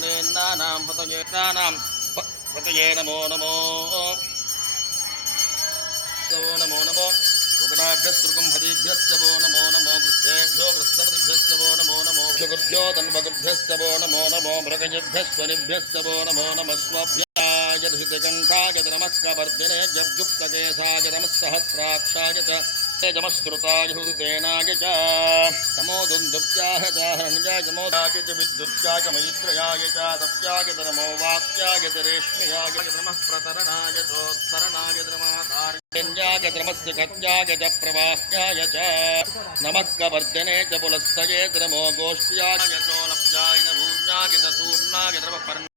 नानां पतये नमो नमो नमो नमो उग्राभ्यस्तृकं हरिभ्यस्तवो नमो नमो गृहेभ्यो गृहस्पतिभ्यस्तवो नमो नमो शुगुभ्यो तन्वगुभ्यस्तवो नमो नमो मृगजभ्यस्वनिभ्यस्तवो नमो नमः स्वभ्याय धृतकण्ठाय नमः कवर्धिने जगुप्तकेशाय नमः सहस्राक्षाय च जमस्कृताय हृतेनाय च नमो दुन्दुभ्याय च हरण्याय नमोदाय च विद्युत्याय च मैत्रयाय च तप्याय च नमो वाक्याय च रेश्म्याय च नमः प्रतरणाय चोत्तरणाय नमः य नमस्य कत्याय च प्रवाह्याय च नमः कवर्धने च पुलस्तये नमो गोष्ठ्याय च